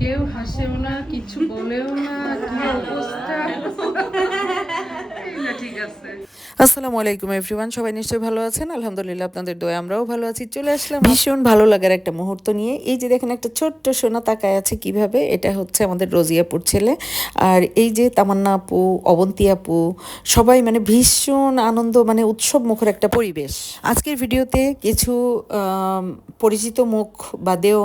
কেউ হাসেও না কিছু বলেও না কি অবস্থা? ঠিক আছে। আসসালামু আলাইকুম এভরিওয়ান সবাই নিশ্চয়ই ভালো আছেন? আলহামদুলিল্লাহ, আপনাদের দোয়া আমরাও ভালো আছি। চলে আসলাম ভীষণ ভালো লাগার একটা মুহূর্ত নিয়ে। এই যে দেখেন, একটা ছোট্ট সোনা তাকায় আছে কীভাবে? এটা হচ্ছে আমাদের রোজিয়াপুর ছেলে। আর এই যে তামান্না আপু, অবন্তী আপু, সবাই মানে ভীষণ আনন্দ মানে উৎসব মুখর একটা পরিবেশ। আজকের ভিডিওতে কিছু পরিচিত মুখ বাদেও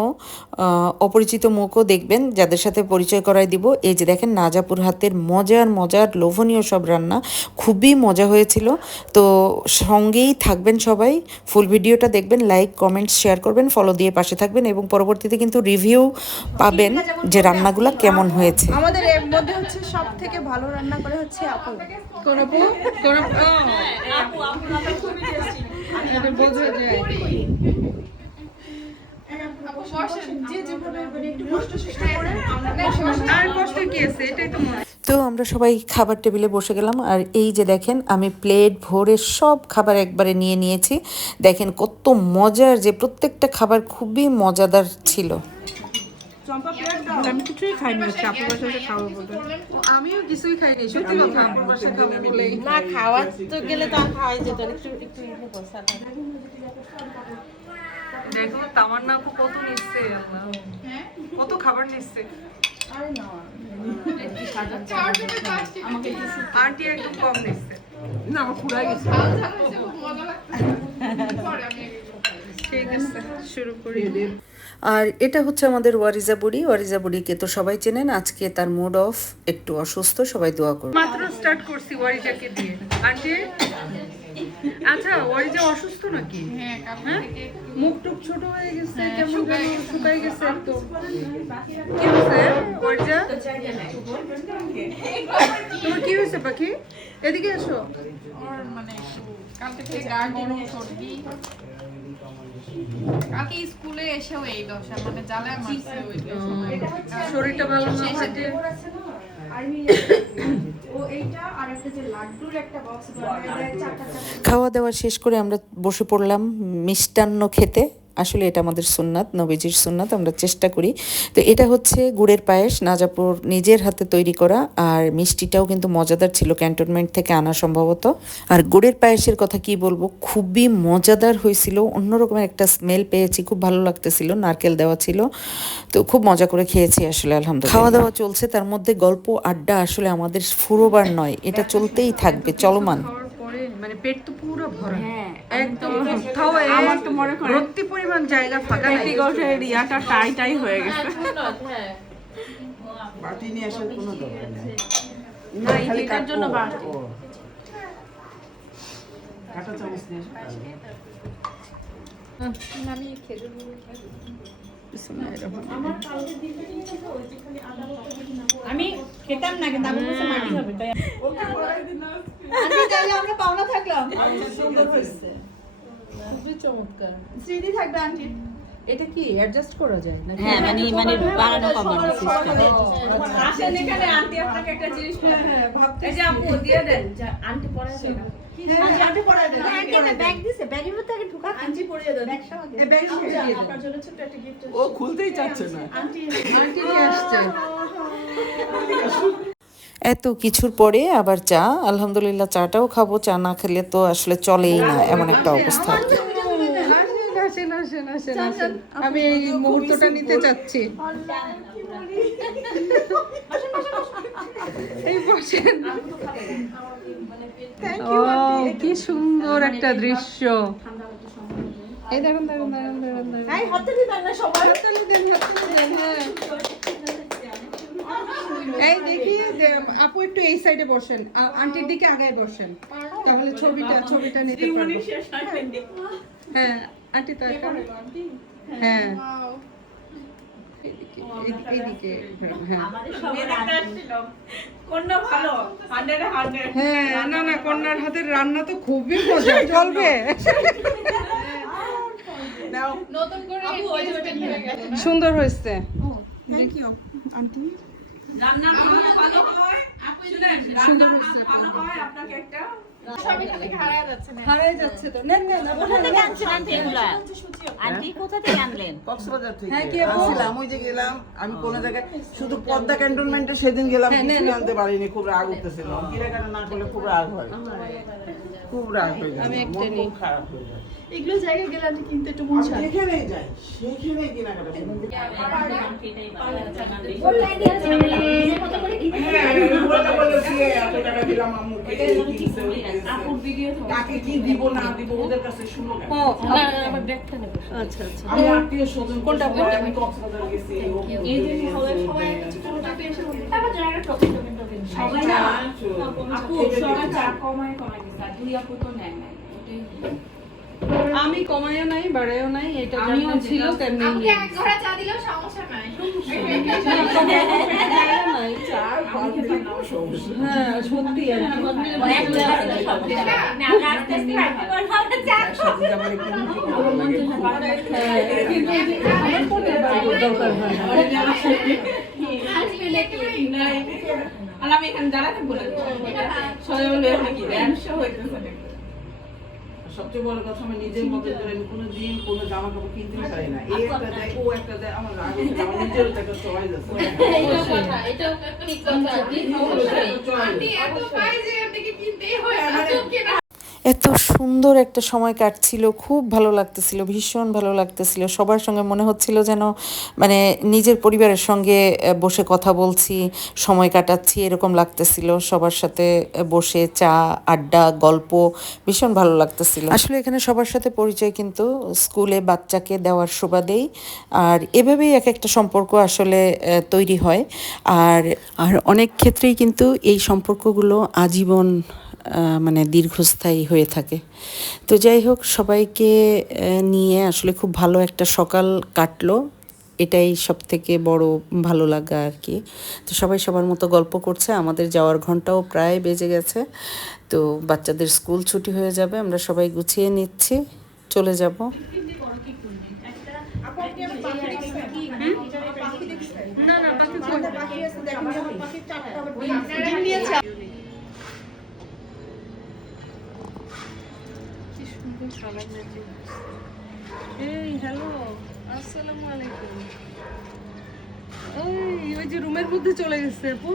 অপরিচিত মুখও দেখবেন। যাদের সাথে পরিচয় করাই দিব। এই যে দেখেন, নাজাপুর হাতের মজার মজার, লোভনীয় সব রান্না। খুবই মজা হয়েছিল। তো সঙ্গেই থাকবেন সবাই ফুল ভিডিওটা দেখবেন লাইক কমেন্ট শেয়ার করবেন ফলো দিয়ে পাশে থাকবেন এবং পরবর্তীতে কিন্তু রিভিউ পাবেন যে রান্নাগুলো কেমন হয়েছে আমাদের এর মধ্যে হচ্ছে সব থেকে ভালো রান্না করে হচ্ছে আপু কোন আপু কোন আপু মানে আর কষ্ট কি আছে এটাই তো মনে তো আমরা সবাই খাবার টেবিলে বসে গেলাম। আর এই যে দেখেন আমি প্লেট ভরে সব খাবার একবারে নিয়ে নিয়েছি। দেখেন কত মজার যে প্রত্যেকটা খাবার খুবই মজাদার ছিল। আমি কিছুই খাইনি হচ্ছে আপুর বাসায় এসে খাব আমিও কিছুই খাইনি সত্যি কথা আপুর বাসায় খাব বলেই না খাওয়া তো গেলে তো খাওয়াই যেত একটু একটু ইয়ে আর। দেখো তামান্না আপু কত নিচ্ছে কত খাবার নিচ্ছে। আর এটা হচ্ছে আমাদের ওয়ারিজা বুড়ি। ওয়ারিজা বুড়িকে তো সবাই চেনেন। আজকে তার মুড অফ একটু অসুস্থ, সবাই দোয়া করুন। মাত্র স্টার্ট করছি ওয়ারিজাকে দিয়ে। আন্টি আচ্ছা ওয়ারিজা অসুস্থ নাকি? হ্যাঁ মুখ টুক ছোট হয়ে গেছে কেমন যেন শুকাই গেছে। একদম। কি হয়েছে ওয়ারিজা তোমার কি হয়েছে পাখি? এদিকে এসো। ওর মানে একটু থেকে গা গরম সর্দি। কালকে স্কুলে এসেও এই দশা মানে মারছে ওই শরীরটা ভালো না খাওয়া দাওয়া শেষ করে আমরা বসে পড়লাম মিষ্টান্ন খেতে। আসলে এটা আমাদের সুন্নাত, নবীজির সুন্নাত, আমরা চেষ্টা করি। তো এটা হচ্ছে গুড়ের পায়েস, নাজাপুর নিজের হাতে তৈরি করা, আর মিষ্টিটাও কিন্তু মজাদার ছিল ক্যান্টনমেন্ট থেকে আনা সম্ভবত। আর গুড়ের পায়েসের কথা কি বলব, খুবই মজাদার হয়েছিল, অন্যরকমের একটা স্মেল পেয়েছি, খুব ভালো লাগতেছিল, নারকেল দেওয়া ছিল। তো খুব মজা করে খেয়েছি আসলে, আলহামদুলিল্লাহ। খাওয়া দাওয়া চলছে, তার মধ্যে গল্প, আড্ডা আসলে আমাদের ফুরোবার নয়, এটা চলতেই থাকবে, চলমান। মানে পেট তো পুরো ভরা। একদম কোথাও আমার তো মনে করে ভর্তি পরিমাণ জায়গা ফাঁকা নাই। ইয়াটা টাই টাই হয়ে গেছে। হ্যাঁ বাটি নিয়ে আসার কোনো দরকার নেই। না এটার জন্য বাড়তি কাঁটা চামচ নিয়ে আসো। আমি খেতাম না কিন্তু আমার কাছে মাটি হবে তাই আন্টি তাহলে আমরা পাওনা থাকলাম। সুন্দর হয়েছে খুবই চমৎকার। স্মৃতি থাকবে আন্টি। এটা কি অ্যাডজাস্ট করা যায় না হ্যাঁ মানে মানে বাড়ানো কমানো সিস্টেম আসেন এখানে আন্টি আপনাকে একটা জিনিস ভাবতে এই যে আপু দিয়ে দেন। আন্টি পরে গিফট ও খুলতেই চাচ্ছে না। এত কিছুর পরে আবার চা। আলহামদুলিল্লাহ চাটাও খাব। চা না খেলে তো আসলে চলেই না এমন একটা অবস্থা। আমি এই মুহূর্তটা নিতে চাচ্ছি। এই বসেন। ও কি সুন্দর একটা দৃশ্য। এই দেখুন দেখুন দেখুন দেখুন দেখুন এই হাতে দিবেন না সবাই। হাততালি দেন, হাততালি দেন, হ্যাঁ। এই দেখি আপু একটু এই সাইডে বসেন। আন্টির দিকে আগায় বসেন। তাহলে ছবিটা ছবিটা নিতে পারব। হ্যাঁ আন্টি তো হ্যাঁ। এদিকে, হ্যাঁ। হ্যাঁ না না কন্যার হাতের রান্না তো খুবই মজা চলবে। সুন্দর হয়েছে। আন্টি। রান্না ভালো হয়? রান্না ভালো হয় আপনাকে একটা? হ্যাঁ, কি আপু? ওই যে গেলাম আমি কোন জায়গায় শুধু পদ্মা ক্যান্টনমেন্টে সেদিন গেলাম হ্যাঁ। আনতে পারিনি খুব রাগ উঠতেছিল। কেনাকাটা না করলে খুব রাগ হয়। খুব রাগ হয়ে যায় আমি একটা নিই। খারাপ হয়ে যায় এগুলো জায়গায় গেলে আমি কিনতে একটু মন যেখানেই যাই সেখানেই কেনাকাটা করি। আমি এত টাকা দিলাম আম্মুকে, কাকে কি দিব না দিব ওদের কাছে শুনো আচ্ছা আচ্ছা আমি আত্মীয় স্বজন কোনটা আমি কক্সবাজার গেছি এই যে সবাই সবাই একটা ছোট টাকা এসে বলতে তারপর টপিক টপিক সবাই না আপু সবাই চা কমায় কমায় দিছে দুই আপু তো নেয় নাই ওটাই আমি কমাইও নাই বাড়াইও নাই এটা যেমন ছিল তেমনি। আমাকে এক ঘরে চা দিলেও সমস্যা নাই। হ্যাঁ আর। হ্যাঁ, হয় আমি এখানে দাঁড়াতে বলে সবাই বলে কি ব্যবসা হইতেছে নাকি? সবচেয়ে বড় কথা আমি নিজের মতো করে আমি কোনো দিন কোনো জামা কাপড় কিনতে পারি না। এই একটা দেয় ও একটা দেয় আমার রাগ হচ্ছে আমার নিজের একটা চয়েস আছে। আন্টি এত পাই যে আপনাকে কিনতেই হয় এত সুন্দর একটা সময় কাটছিল খুব ভালো লাগতেছিল ভীষণ ভালো লাগতেছিল। সবার সঙ্গে মনে হচ্ছিল যেন মানে নিজের পরিবারের সঙ্গে বসে কথা বলছি সময় কাটাচ্ছি এরকম লাগতেছিল। সবার সাথে বসে চা আড্ডা গল্প ভীষণ ভালো লাগতেছিল। আসলে এখানে সবার সাথে পরিচয় কিন্তু স্কুলে বাচ্চাকে দেওয়ার সুবাদেই। আর এভাবেই এক একটা সম্পর্ক আসলে তৈরি হয়। আর আর অনেক ক্ষেত্রেই কিন্তু এই সম্পর্কগুলো আজীবন মানে দীর্ঘস্থায়ী হয়ে থাকে। তো যাই হোক সবাইকে নিয়ে আসলে খুব ভালো একটা সকাল কাটলো। এটাই সব থেকে বড় ভালো লাগা আর কি। তো সবাই সবার মতো গল্প করছে। আমাদের যাওয়ার ঘন্টাও প্রায় বেজে গেছে। তো বাচ্চাদের স্কুল ছুটি হয়ে যাবে আমরা সবাই গুছিয়ে নিচ্ছি। চলে যাব। না না ওই যে রুমের মধ্যে চলে গেছে, আপু।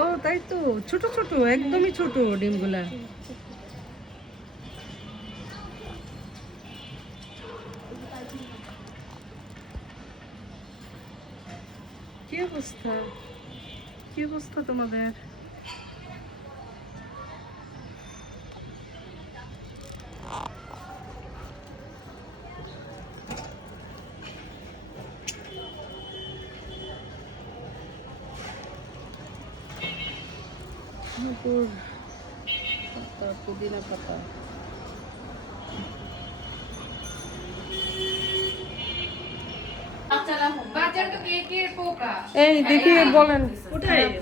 ও, তাই তো। ছোট ছোট, একদমই ছোট ডিমগুলা। কি অবস্থা? কি অবস্থা তোমাদের? পাতা পুদিনা পাতা। এই দেখি বলেন।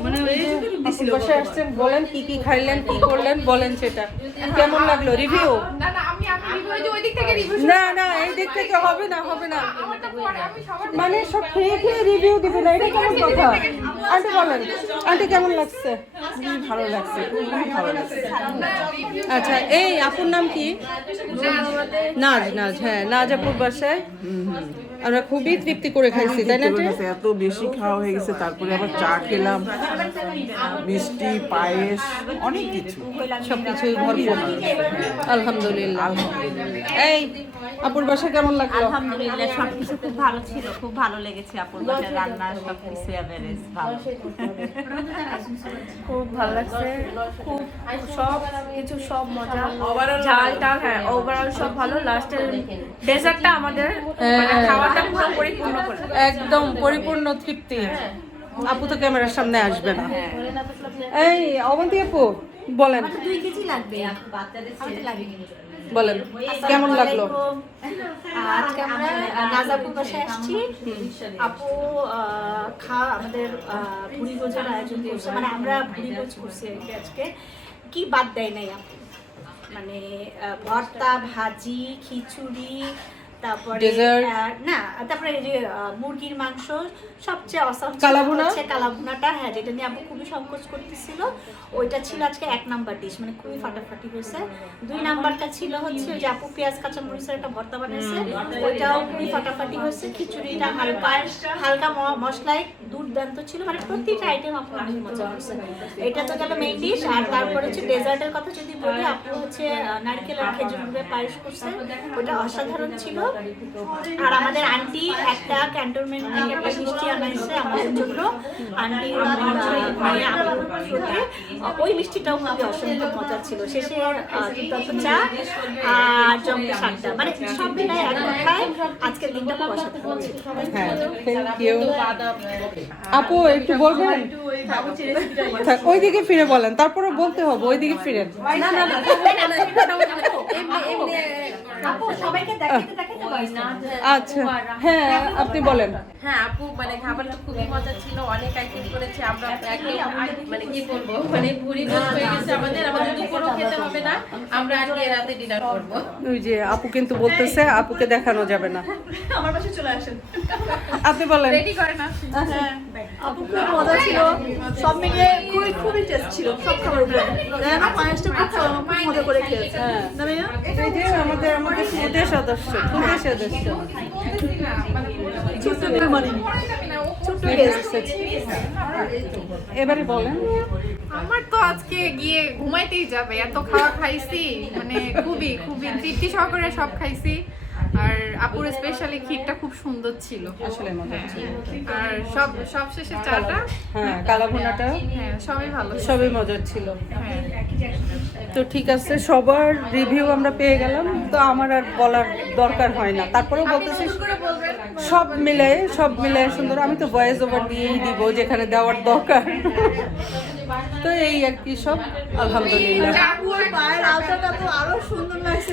মানে ওই যে আপুর বাসায় আসছেন বলেন কি কি খাইলেন কি করলেন বলেন সেটা। কেমন লাগল? রিভিউ না না আমি আমি রিভিউ যে ওই দিক থেকে রিভিউ না না এই দিক থেকে হবে না হবে না। মানে সব খেয়ে খেয়ে রিভিউ দিবে না এটা কেমন কথা? আন্টি বলেন। আন্টি কেমন লাগছে? খুবই ভালো লাগছে খুবই ভালো লাগছে। আচ্ছা এই আপুর নাম কি? নাজ নাজ হ্যাঁ নাজ আপুর বাসায়। আমরা খুবই তৃপ্তি করে খাইছি তাই না এত বেশি খাওয়া হয়ে গেছে তারপরে আবার চা খেলাম। মিষ্টি পায়েস অনেক কিছু। সবকিছুই ভরপুর। আলহামদুলিল্লাহ। এই আপুর বাসা কেমন লাগল? আলহামদুলিল্লাহ সবকিছু খুব ভালো ছিল খুব ভালো লেগেছে আপুর বাসার রান্না সবকিছু এভারেজ ভালো। খুব ভালো লাগছে খুব সব কিছু সব মজা। ঝাল টাল হ্যাঁ ওভারঅল সব ভালো। লাস্টের ডেজার্টটা আমাদের মানে খাওয়াটা পুরো পরিপূর্ণ একদম পরিপূর্ণ তৃপ্তি। আপু তো ক্যামেরার সামনে আসবে না। এই অবন্তী আপু। বলেন। দুই কেজি লাগবে। আমাদের লাগবে বলেন কেমন লাগল? আজকে আমরা নাজাপুর বাসায় আসছি। আপু খা আমাদের ভুড়ি ভোজের আয়োজন করছে। মানে আমরা ভুড়ি ভোজ করছি আর কি আজকে। কি বাদ দেয় নাই আপু? মানে ভর্তা ভাজি খিচুড়ি তারপরে না তারপরে এই যে মুরগির মাংস সবচেয়ে অসাম কালাভুনা? হচ্ছে কালাভুনাটা। হ্যাঁ যেটা নিয়ে আপু খুবই সংকোচ করতেছিল ওইটা ছিল আজকে এক নাম্বার ডিশ মানে খুবই ফাটাফাটি হয়েছে। দুই নাম্বারটা ছিল হচ্ছে যে আপু পেঁয়াজ কাঁচা মরিচের একটা ভর্তা বানিয়েছে ওইটাও খুবই ফাটাফাটি হয়েছে। খিচুড়িটা হালকা হালকা মশলায় দুর্দান্ত ছিল মানে প্রতিটা আইটেম আপু অনেক মজা হচ্ছে এটা তো গেল মেইন ডিশ আর তারপরে হচ্ছে ডেজার্টের কথা যদি বলি আপু হচ্ছে নারকেল আর খেজুর গুঁড়ে পায়েস করছে ওটা অসাধারণ ছিল। আর আমাদের আন্টি একটা ক্যান্টনমেন্ট থেকে একটা মিষ্টি আনাইছে আমাদের জন্য আন্টি মানে ওই মিষ্টিটাও খুবই অসম্ভব মজা ছিল শেষে দুর্দান্ত চা আর জম্পি শাকটা মানে সব মিলাই এক কথায় আজকের দিনটা খুব অসাধারণ হ্যাঁ আপু একটু বলবেন ওইদিকে ফিরে বলেন তারপরে বলতে হবে ওইদিকে ফিরেন দেখাতে বয়স না। আচ্ছা। হ্যাঁ আপনি বলেন। হ্যাঁ আপু মানে খাবারটা খুবই মজা ছিল অনেক আইটেম করেছে আমরা মানে কি বলব মানে ভুড়ি হয়ে গেছে আমাদের আমাদের দুপুরও খেতে হবে না আমরা আজকে রাতে ডিনার করব। ওই যে আপু কিন্তু বলতেছে আপুকে দেখানো যাবে না। আমার পাশে চলে আসেন আপনি বলেন আপু খুব মজা ছিল। সব মিলিয়ে খুবই খুবই টেস্ট ছিল সব খাবার উপরে। না পায়েসটা খুব খুব মজা করে খেয়েছে। এই যে আমাদের আমাদের খুদে সদস্য খুদে সদস্য। ছোট্ট মানে ছোট্ট এবারে বলেন। আমার তো আজকে গিয়ে ঘুমাইতেই যাবে এত খাওয়া খাইছি মানে খুবই খুবই তৃপ্তি সহকারে সব খাইছি। আপুর স্পেশালি ক্ষীরটা খুব সুন্দর ছিল। আসলে মজা ছিল। আর সব সব শেষে চাটা? হ্যাঁ কালাভুনাটা হ্যাঁ সবই ভালো সবই মজার ছিল। হ্যাঁ। তো ঠিক আছে সবার রিভিউ আমরা পেয়ে গেলাম। তো আমার আর বলার দরকার হয় না। তারপরেও বলতেছি সব মিলে সব মিলে সুন্দর। আমি তো ভয়েস ওভার দিয়েই দিব যেখানে দেওয়ার দরকার। তো এই আর কি সব। আলহামদুলিল্লাহ। আপুর পায়ের আলতাটা তো আরও সুন্দর লাগছে।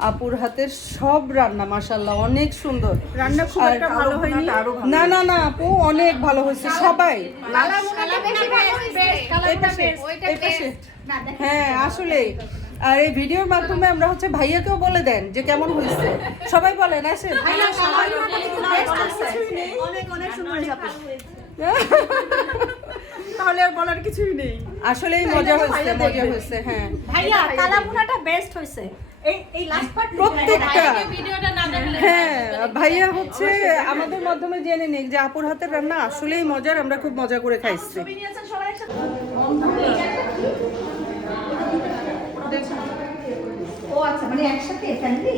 আপুর হাতের সব রান্না মাশাল্লাহ অনেক সুন্দর। রান্না খুব একটা ভালো হয়নি? না না না আপু অনেক ভালো হয়েছে সবাই। পাশে। হ্যাঁ আসলে আর এই ভিডিওর মাধ্যমে আমরা হচ্ছে ভাইয়াকেও বলে দেন যে কেমন হয়েছে। সবাই বলেন আসেন। অনেক অনেক সুন্দর তাহলে আর বলার কিছুই নেই। আসলেই মজা হয়েছে মজা হয়েছে হ্যাঁ। ভাইয়া কালাভুনাটা বেস্ট হয়েছে। এই এই লাস্ট পার্ট প্রত্যেকটা। ভিডিওটা না দেখলে হ্যাঁ ভাইয়া হচ্ছে আমাদের মাধ্যমে জেনে নিক যে আপুর হাতের রান্না আসলেই মজার আমরা খুব মজা করে খাইছি। ও আচ্ছা মানে একসাথে ফ্যামিলি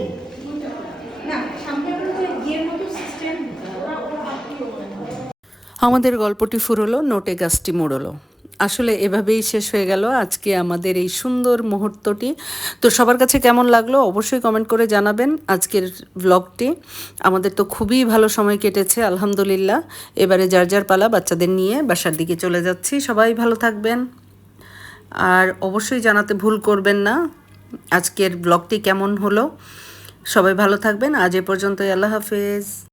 না সামনে একটা মতো সিস্টেম আমাদের গল্পটি ফুরলো নোটে গাছটি মুড়লো। আসলে এভাবেই শেষ হয়ে গেল আজকে আমাদের এই সুন্দর মুহূর্তটি। তো সবার কাছে কেমন লাগল অবশ্যই কমেন্ট করে জানাবেন আজকের ব্লগটি আমাদের তো খুবই ভালো সময় কেটেছে, আলহামদুলিল্লাহ। এবারে যার যার পালা বাচ্চাদের নিয়ে বাসার দিকে চলে যাচ্ছি। সবাই ভালো থাকবেন। আর অবশ্যই জানাতে ভুল করবেন না। আজকের ব্লগটি কেমন হলো? সবাই ভালো থাকবেন। আজ এ পর্যন্তই। আল্লাহ হাফেজ।